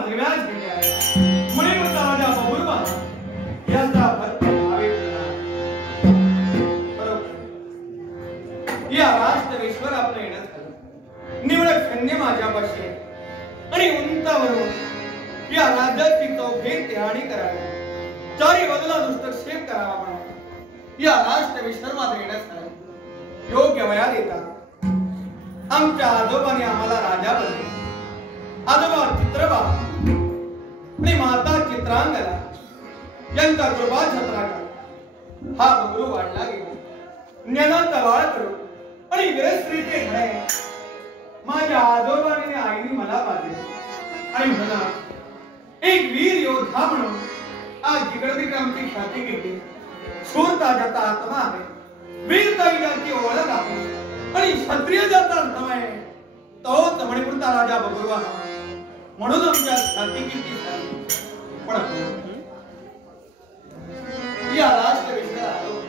दिव्याच भेटले आहे म्हणे म्हणता माझ्या बबुरवा याचा भक्त भावे बरोबर या राष्ट्रवेश्वर आपलं येणं झालं निवडक सैन्य माझ्यापाशी आहे आणि उंचावरून या राज्याची चौघे तयारी करावी चारी बाजूला दुष्टक्षेप करावा म्हणून या राष्ट्रवेश्वर माझं येणं झालं योग्य वयात येतात आमच्या आजोबाने आम्हाला राजा बनले आजोबा चित्रबा आणि माता चित्रांगला यांचा कृपा छत्राकार हा बबरू वाढला गेला ज्ञानाचा वाळ करू आणि विरस्त्रीचे घडे माझ्या आजोबाने आईने मला पाजले आणि म्हणा एक वीर योद्धा म्हणून आज जिकडे तिकडे आमची ख्याती केली शूरता ज्याचा आत्मा आहे वीरता ज्याची ओळख आहे आणि क्षत्रिय ज्याचा अर्थ आहे तोच मणिपूरचा राजा बबुरवा म्हणून आमच्या ख्याती कीर्ती झाली पण या राष्ट्रविषयात आलो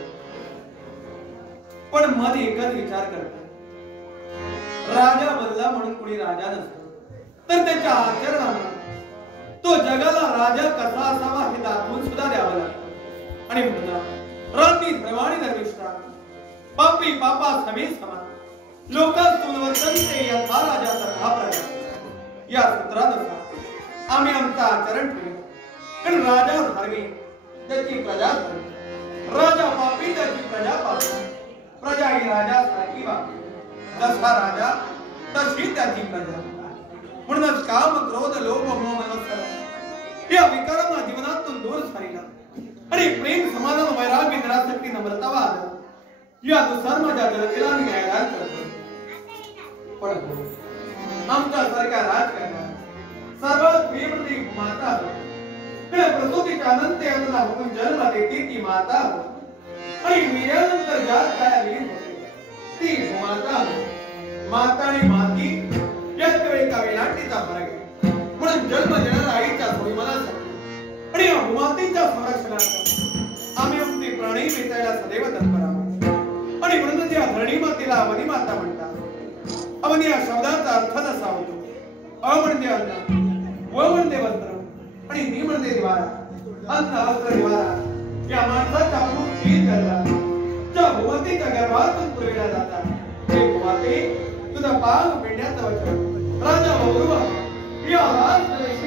पण मन एकच विचार करतो राजा बदला म्हणून कोणी राजा नसतो तर त्याच्या आचरणाला तो जगाला राजा कसा असावा हे दाखवून सुद्धा द्यावं लागतं आणि म्हणतात राती प्रमाणे दरविष्टा पापी पापा समे समान लोकातून वर्तनते यथा राजाचा हा प्रजा या सूत्रानुसार आम्ही आमचं आचरण ठेवू कारण राजा धार्मिक त्याची प्रजा धार्मिक राजा पापी त्याची प्रजा पापी प्रजा ही राजा सारखी वागते जसा राजा तशी त्याची प्रजा म्हणूनच काम क्रोध लोभ मोह मत्सर या विकारांना जीवनातून दूर सारिला आणि प्रेम समाधान वैराग्य निरासक्ती नम्रता वाद या दुसर माझ्या जनतेला मी न्यायदान करतो पण आमचा सारखा राजकारणात सर्वात प्रियमती माता प्रसूतीच्या अनंत यातला होऊन जन्म देते ती माता आणि वीर्यानंतर ज्यात काय लीन होते ती माता माता आणि माती यात एका वेलांटीचा फरक आहे म्हणून जन्म देणाऱ्या आईच्या सोयी मला आणि या भूमातीच्या संरक्षणार्थ आम्ही आमची प्राणी वेचायला सदैव तत्पर आहोत आणि म्हणून या धरणी मातेला अवनी माता म्हणतात अवनी या शब्दाचा अर्थ असा होतो अ म्हणजे अन्न व म्हणजे वस्त्र आणि नी म्हणजे निवारा अन्न वस्त्र निवारा या माणसाच्या प्रमुख तीन गरजा ज्या भूमातीच्या गर्भातून पुरविल्या जातात हे भूमाते तुझा पाग पिढ्याचं वचन राजा बबुरवा या राष्ट्रवेश्वर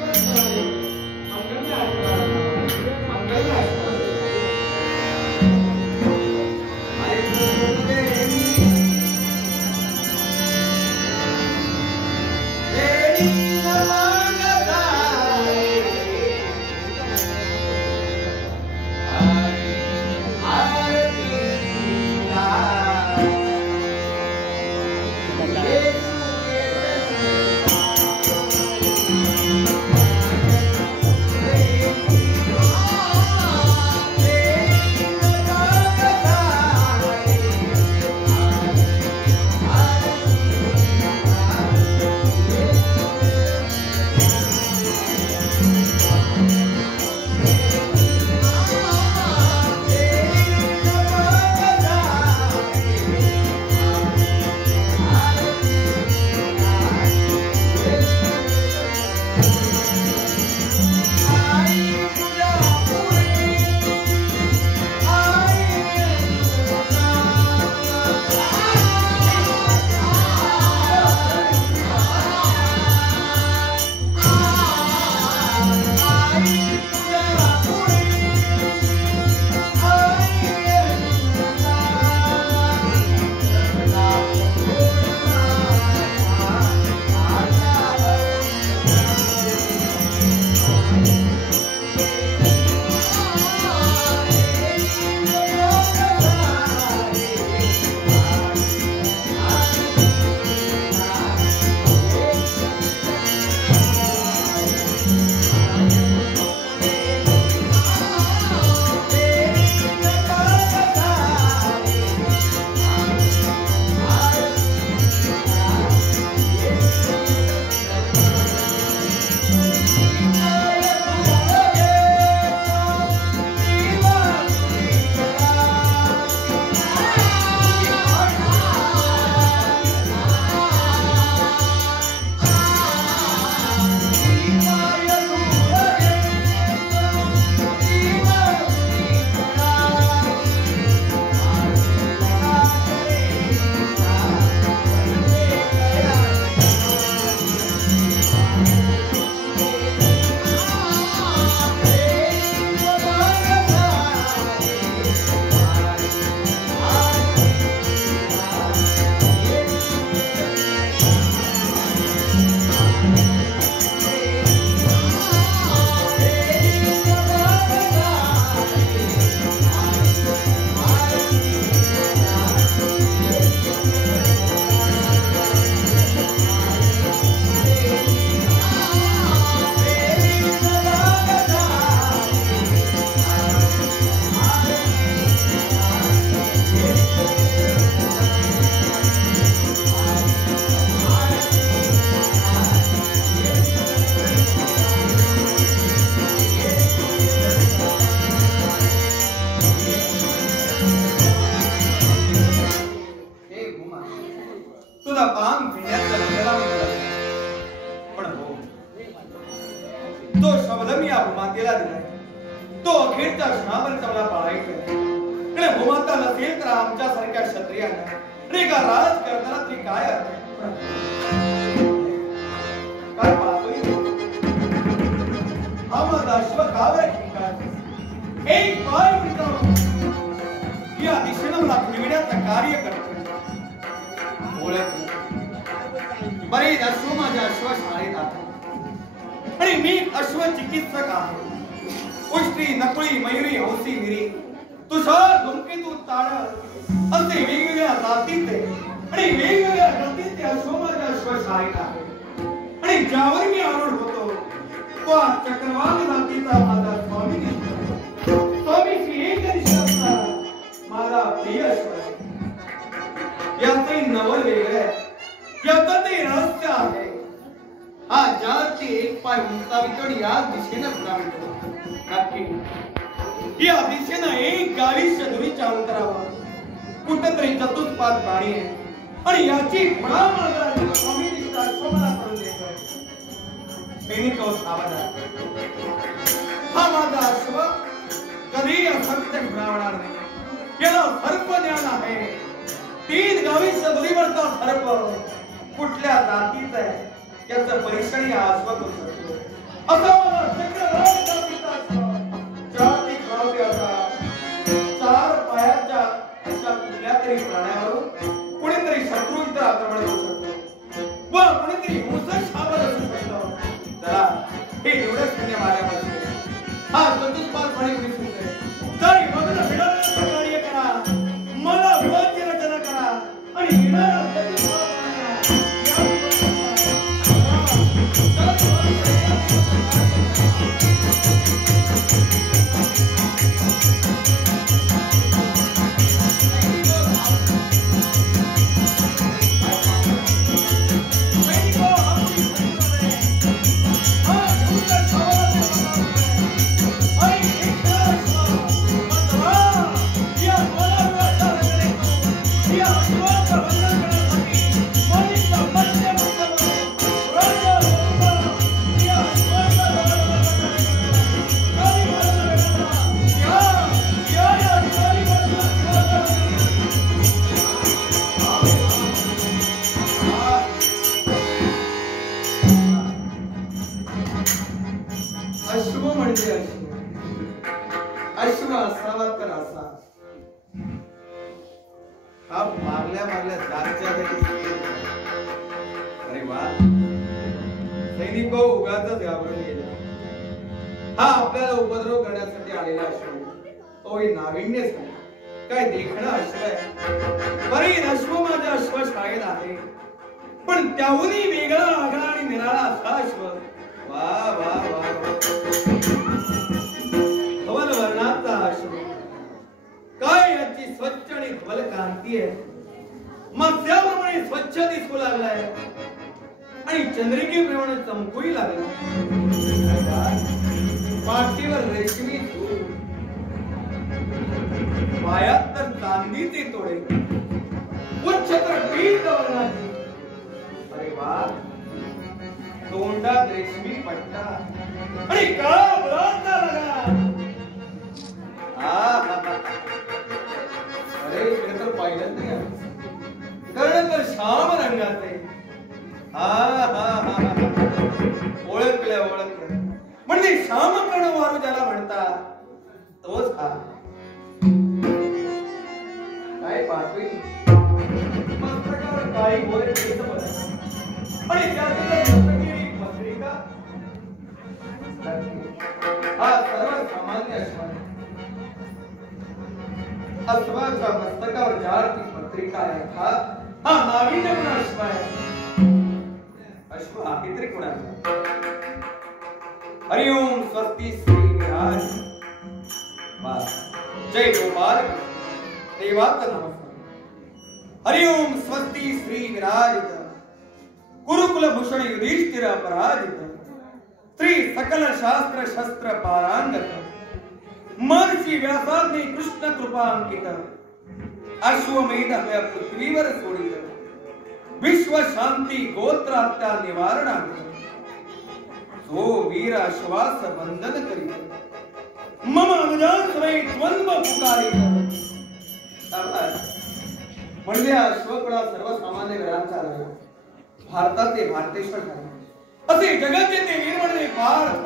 तो शब्द मी या भूमातेला दिलाय तो अखेरच्या क्षणापर्यंत मला पाळायचा आणि भूमाता नसेल तर आमच्या सारख्या क्षत्रियांना आणि का राज करताना तरी काय काय पाहतोय हा माझा अश्व का बरं एक पाय या दिशेनं मला फिरविण्याचं कार्य करतो ओळख बरेच अश्व माझ्या अश्व शाळेत आहे आणि मी अश्व चिकित्सक आहे उष्टी नकुळी मयुरी हौसी मिरी तुषार धूमकेतू ताड असे वेगवेगळ्या जातीचे आणि वेगवेगळ्या जातीचे अश्व माझ्या अश्व शाळेत आहे आणि ज्यावर मी आरूढ होतो तो चक्रवाक जातीचा माझा स्वामी दिसतो स्वामीची एक दिशा माझा प्रिय अश्व आहे याचे नवल वेगळे याचं ते रहस्य आहे हा ज्याची एक पाय उंचावितो आणि या दिशेनं फिरावितो नक्की या दिशेनं एक गाविष्य दुरीच्या अंतरावर कुठंतरी चतुष्पाद प्राणी आहे आणि याची फळा माझा स्वामी दिसता अश्वमला करून देतोय सैनिक सावध हा माझा अश्व कधी असत्य घुरावणार नाही याला सर्प ज्ञान आहे 3 गाविष्य दुरीवरचा सर्प कुठल्या जातीचा आहे याचं परीक्षण या अश्व करू शकतो असा मला चक्रवाक जातीचा अश्व जाती खावते असा 4 पायाच्या अशा कुठल्या तरी प्राण्यावरून कुणीतरी शत्रू इतर आक्रमण करू शकतो व कुणीतरी मुसळ शाबत असू शकतो चला हे एवढंच म्हणजे माझ्यापासून हा चतुष्पाद प्राणी कुणी सुचते तरी मग्न भिडाचं कार्य करा मला विवादची रचना करा आणि येणारा काय देखणं अश्व आहे बरीच अश्व माझ्या अश्व शाळेत आहे पण त्याहूनही वेगळा आगळा आणि निराळा असा अश्व वा वा वा धवल वर्णाचा अश्व काय याची स्वच्छ आणि धवल कांती आहे मत्स्याप्रमाणे स्वच्छ दिसू लागलाय आणि चंद्रिकेप्रमाणे चमकूही लागला पाठीवर रेशमी धूळ पायात तर चांदीचे तोडे उच्च तर पीठ वर्णाची अरे वा तोंडात रेशमी पट्टा आणि काळा ब्लाउजचा लगा अरे इकडे तर पाहिलं नाही कर्ण तर श्याम रंगाचे ओळखलं म्हणजे श्याम कर्ण वारू ज्याला म्हणतात तोच हा काय पाहतोय मस्तकावर काळी गोरे केस आणि त्यातून मस्तकी पत्रिका हा सर्व सामान्य अश्वाच्या मस्तकावर ज्यार ती पत्रिका आहे हा नाविन्यपूर्ण अश्व आहे अश्व आहे तरी कोणाचा हरिओम स्वस्ति श्री विराज जय गोपाल देवाचा नमस्कार हरिओम स्वस्ति श्री विराजित कुरुकुल भूषण युधिष्ठिर अपराजित श्री सकल शास्त्र शस्त्र पारांगत महर्षी व्यासाग्नि कृष्ण कृपांकित अश्वमेध पृथ्वीवर सोडित विश्व शांती गोत्रात्या निवारणार्थ तो वीर आश्वास वंदन करीत मम अनुजान समेत द्वंद्व पुकारित. म्हणजे अश्वकुळा सर्वसामान्य वीरांचा आलय. भारताचे भारतेश्वर झाले असे जगतचे वीर म्हणजे पार्थ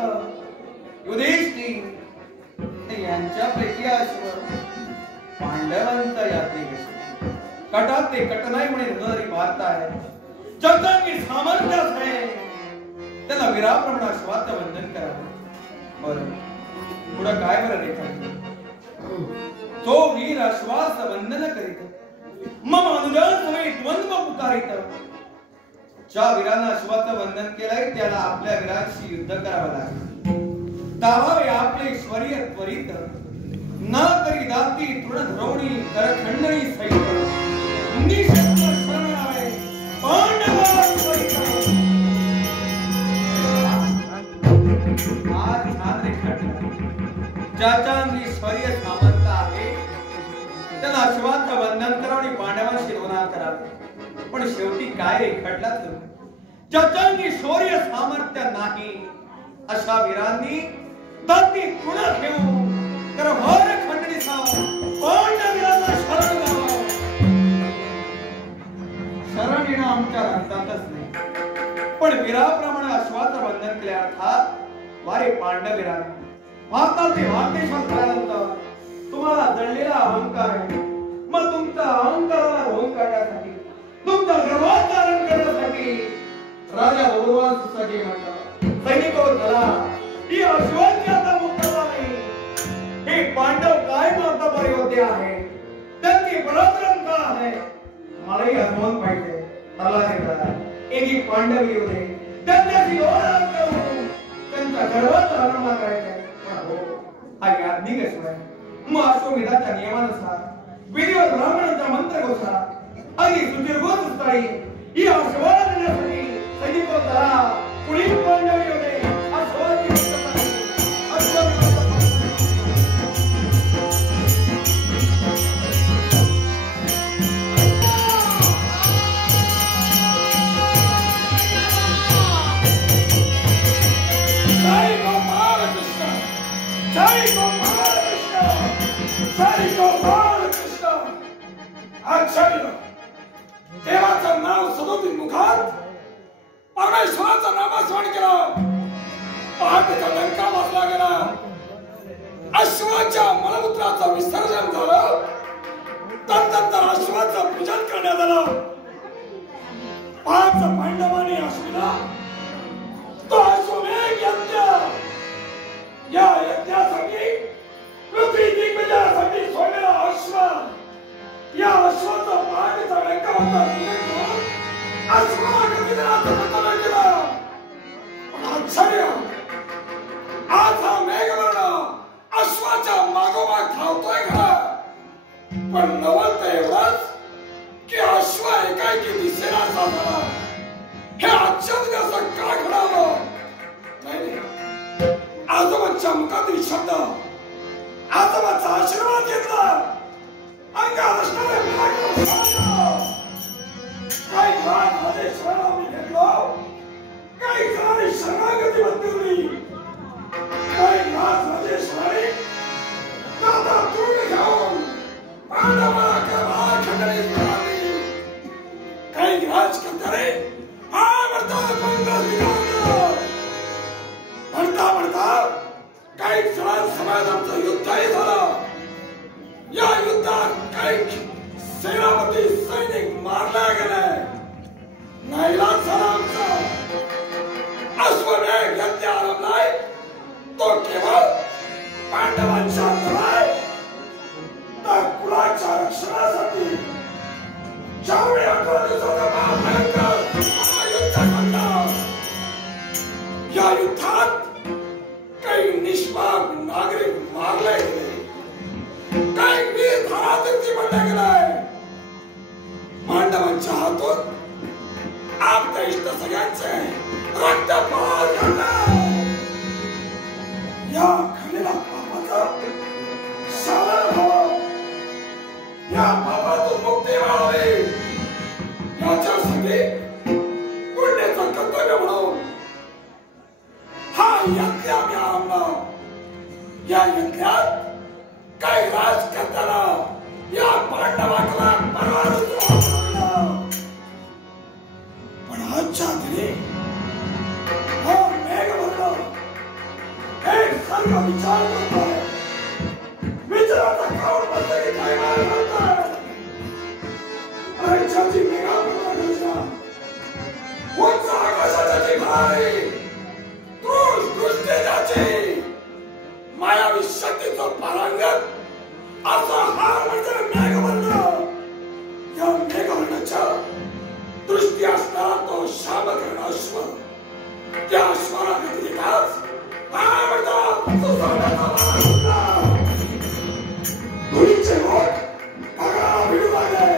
युधिष्ठिर यांच्यापैकी अश्व पांडवांचा यात्रेकरी कटात ते कट नाही म्हणे नरी भारत आहे जगतांनी सामर्थ्यच आहे त्याला वीराप्रमाणे अश्वात वंदन करावे. बरं पुढं काय बरं रेखा तो वीर अश्वास वंदन करीत मम अनुजान समेत द्वंद्व पुकारित. ज्या वीरानं अश्वाचं वंदन केलंय त्याला आपल्या वीरांशी युद्ध करावं लागेल. दावावे आपले ऐश्वर्य त्वरित न करी दाती तृणधरोणी करखंडणी सहित निशस्त्र शरणावे पांडवांसहित. आज छान रेखाटला ज्याच्या ऐश्वर्य सामर्थ्य आहे त्याला अश्वाचं वंदन करावं आणि पांडवांशी रोना करावे. पण शेवटी काय रेखाटला ज्याच्या ऐश्वर्य सामर्थ्य नाही अशा वीरांनी दाती तृण घेऊन करभार खंडणीचा पांडवीरांना शरण लावावं. शरण येणं आमच्या रक्तातच नाही पण वीराप्रमाणे अश्वाचं वंदन केल्या अर्थात वारे पांडवीरांना भारताचे भारतेश्वर झाल्यानंतर तुम्हाला जडलेला अहंकार आहे. मग तुमचा अहंकाराला रोवून काढण्यासाठी तुमचा गर्वाधारण करण्यासाठी राजा गौरवांसाठी म्हणतात सैनिको चला ही अश्वाची आता मुक्तता नाही. हे पांडव काय मातापरी होते आहे त्यांची पराक्रम का आहे मलाही अनुभव पाहिजे. मला हे करा एकी पांडवी होते त्यांच्याशी ओळख करून त्यांचा गर्वाचा आरंभ करायचा. हा याज्ञिक अश्व आहे. मग अश्वमेधाच्या नियमानुसार विधिवत ब्राह्मणांचा मंत्र घोषा आणि सुदीर्घोत सुस्ताळी ही अश्वाला देण्यासाठी सैनिको चला पुढील पांडवी होते अश्वाची मुक्तता नाही. आचार्य देवाचं नाव सदोदित मुखात परमेश्वराचं नामस्मरण केलं. पहाटेचा लंका वाचला गेला. अश्वाच्या मलमूत्राचं विसर्जन झालं. तदनंतर अश्वाचं पूजन करण्यात आलं. 5 पांडवांनी अश्विना तो अश्वमेध यज्ञ या यज्ञासाठी पृथ्वी दिग्विजयासाठी सोडलेला अश्व या अश्वाचा पहाटेचा लंका होता. अश्वाला गतिराचं पतन केलं. आश्चर्य आज हा मेघवर्ण अश्वाच्या मागोमाग धावतोय खरा पण नवल तर एवढंच की अश्व एकाएकी दिसेना झाला. हे आश्चर्य असं का घडावं. आजोबांच्या मुखातील शब्द आजोबाचा आशीर्वाद घेतला. अंगावर असणारे काही घाट मध्ये शरणामी घेतलो. काही जणांनी शरणागती बंदिवली. काही घाट मध्ये शरणी दादा तूर्ण घेऊन पांडवाला करभार खंडणीत मिळाली. काही राजकर्त्याने हा म्हणतो काँग्रेस विरोध म्हणता म्हणता काही जणांसमाजांचं युद्धही झालं. या युद्धात काही सेनापती सैनिक मारले गेले. नाईलाज झाला आमचा. अश्वमेध यज्ञ आरंभलाय तो केवळ पांडवांच्या नाही तर कुळाच्या रक्षणासाठी. ज्यावेळी 18 दिवसाचा महाभयंकर युद्ध घडला या युद्धात काही निष्पाप नागरिक मारले गेले. काही वीर धरातीर्थी बनले गेले. पांडवांच्या हातून आपल्या इष्ट यज्ञ आम्ही आरंभला. या यज्ञात काही राज करताना या पांडवांना परवानगी. पण आजच्या दिनी हा मेघवर्ण एक सर्ग विचार करतोय. विचाराचा काउंट बसले की काय मारताय. अरे छाती मेघावर्ण घोषणा उंच आकाशाची भारी दृष्टी त्याची मायावी शक्तीचं पारंगत असा हा म्हणजे मेघवर्ण. या मेघवर्णाच्या दृष्टी असणारा तो शामकर्ण अश्व. त्या अश्वाला व्यतिरिक्तच हा म्हणता धुळीचे होठ ढगाला भिडू लागले.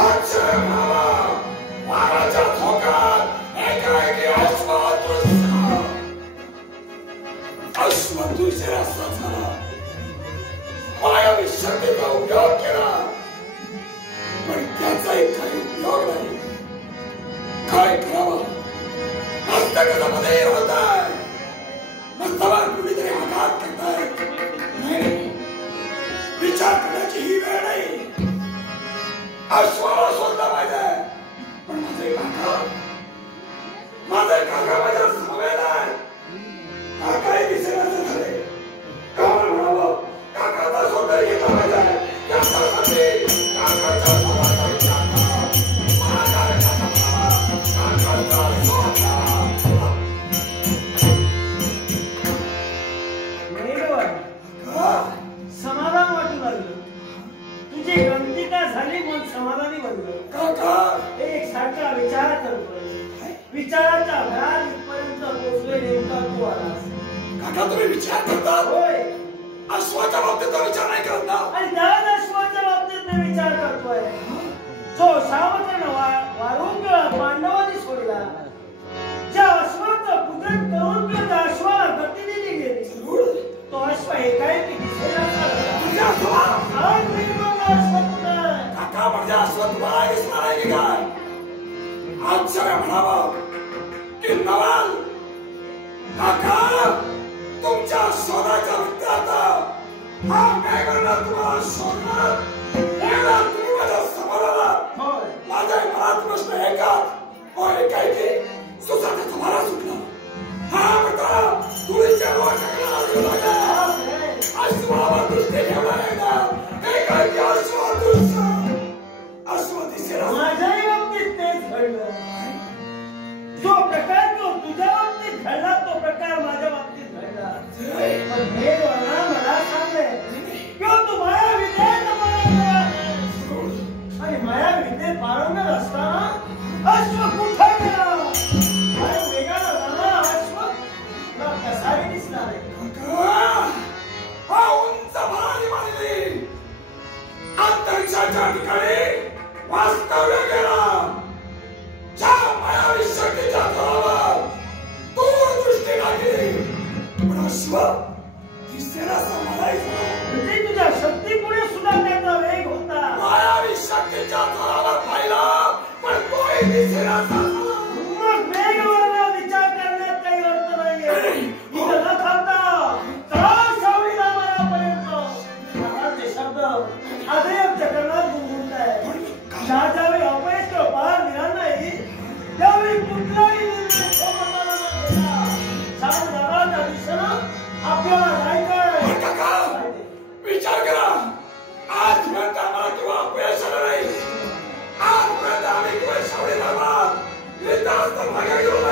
आजच्या भावा वाराच्या झोकात एकाएकी अश्व दृश्य अश्व दृश्य असा झाला. मायावी शक्तीचा उपयोग केला पण त्याचाही काही उपयोग नाही. काय करावं मस्तकामध्ये होत आहे. मस्तकावर कुणीतरी आघात करताय. नाही विचार करण्याची ही वेळ नाही. अश्वाला सोडला पाहिजे. पण माझे काका माझ्या समवेत आहे. काकाही दिसेनाचे झाले. काल म्हणावं काकाचा सोडला घेतला पाहिजे. त्याच्यासाठी काकाच्या सोबत समाधान वाटू लागलं. तुझी गमती का झाली म्हणून समाधानी बनलं. काका एक सारखा विचार करतोय. विचाराच्या घरात इथपर्यंत पोहोचले नेमका तू आलास. काका तुम्ही विचार करता. होय अश्वाच्या बाबतीत विचार नाही करत ना. आणि त्याच अश्वाच्या बाबतीत मी विचार करतोय. जो सावत्र वारून पांडवांनी सोडला. ज्या अश्वाचं पूजन करून त्या अश्वाला गती दिली गेली. तो अश्व एकाएकी दिसेना झाला. काका म्हणजे अश्व तुम्हाला दिसणार आहे की काय. आजच्या म्हणावं की नवाल काका तुमच्या शोधाच्या विद्यार्था हा मेघवर्ण तुम्हाला शोधणार. एकदा तुम्ही माझ्या समोर आलात. माझ्या मनात प्रश्न एकाच व एकाएकी सुसाचा तुम्हाला सुटला. हा म्हणता तुळीच्या रोटाला लागू लागला. अश्वावर दृष्टी ठेवणार एकदा एकाएकी अश्व दृश्य अश्व दिसेना. माझ्याही बाबतीत तेच घडलं. जो प्रकार तो तुझ्या बाबतीत घडला तो प्रकार माझ्या बाबतीत घडला. पण हे मला सांगले किंवा तू माया विद्येत आणि माया विद्येत पारंगत असताना अश्व कुठे गेला. अरे वेगाला जाणारा अश्व तुला कसाही दिसणार आहे. हा उंच भरारी मारली. अंतरिक्षाच्या ठिकाणी वास्तव्य केला. ज्या मायावी शक्तीच्या तळावर दूरदृष्टी लागली. पण अश्व दिसेनासा मलाही म्हणजे तुझ्या शक्तीपुढे सुद्धा त्याचा वेग होता. मायावी शक्तीच्या तळावर पाहिला पण तोही दिसेनासा झाला. मग वेगवेगळा विचार करण्यात काही अर्थ नाहीये. इथं न थांबता चला सावळी रामायापर्यंत. महाराजचे शब्द आदेव चक्रणात गुंगुरताय. ज्यावेळी अपयश पार मिळणार नाही त्यावेळी कुठलाही निर्णय सोबताना न घेता सावधानाच्या दिशेनं आपल्याला जायचंय. विचार करा. आजपर्यंत आम्हाला किंवा अपयश आलं नाही. आजपर्यंत आम्ही किंवा सावळी रामात मागे घेऊन